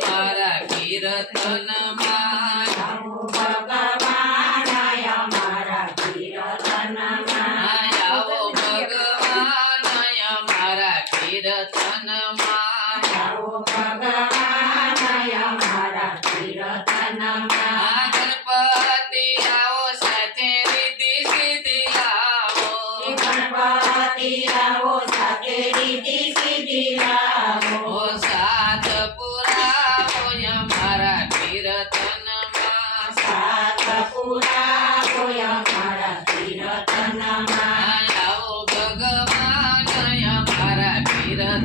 મારા કીર્તન માં આવો ભગવાન મારા કીર્તન માં આવો ભગવાન મારા કીર્તન માં ગણપતિ આવો સાથે રીતિ સીધી આવો ગણપતિ આવો સાથે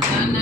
dun, dun.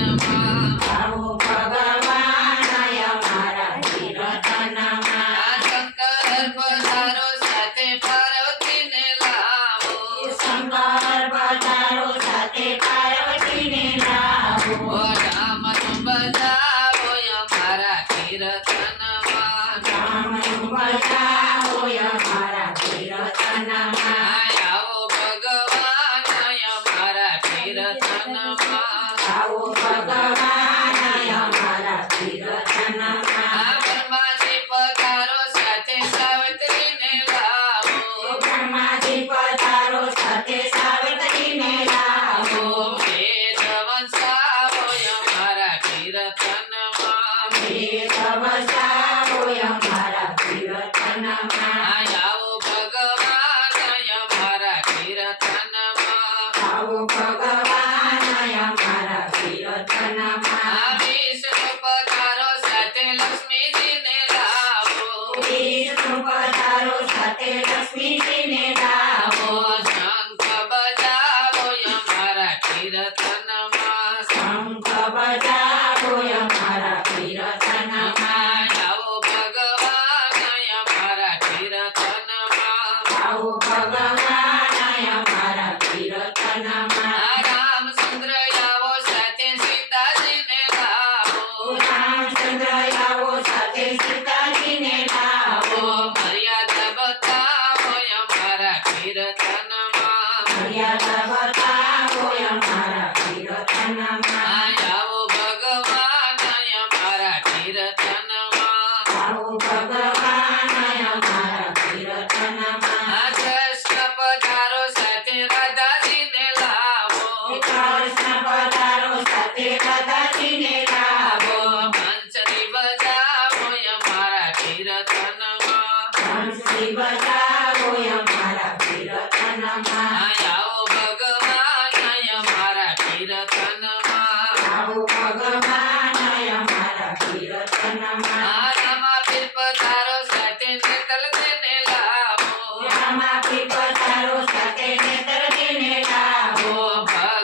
tela spinning in a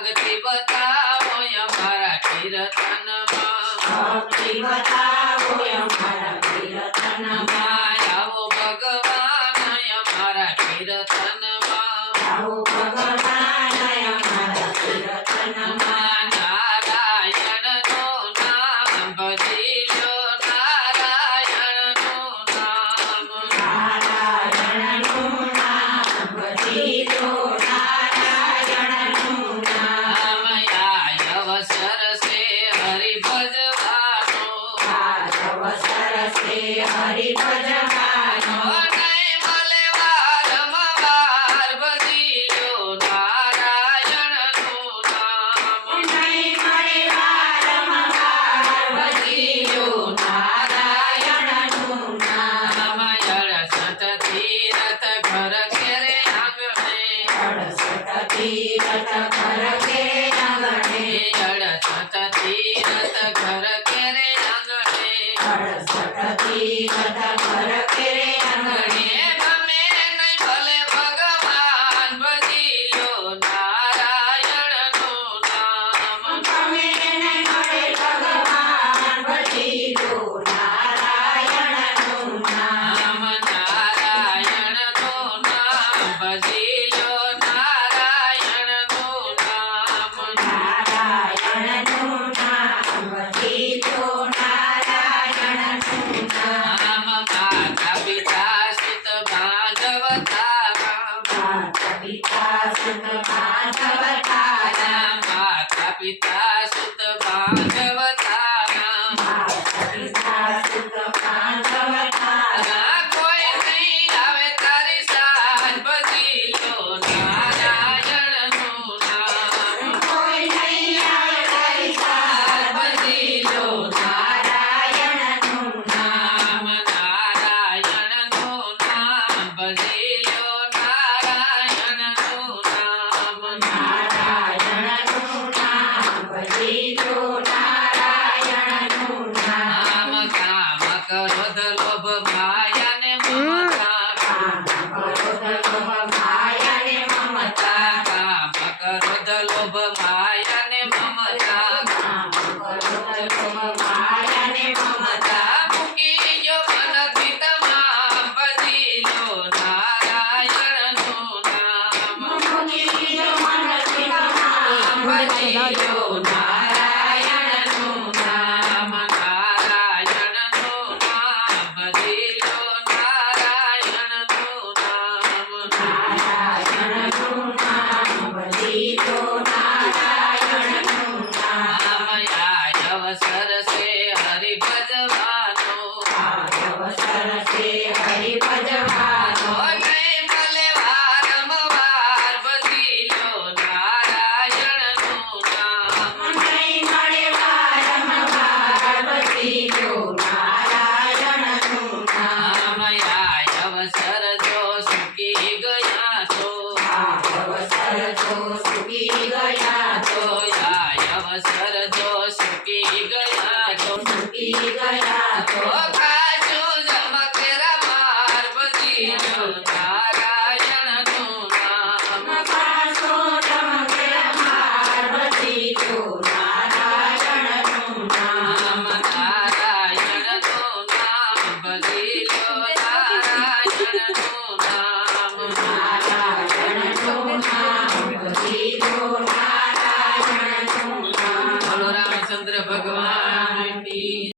ભક્તિ બતાવો અમારા કીર્તનમાં ભક્તિ બતાવો Oh. Yo, yo, yo, yo, Bacana.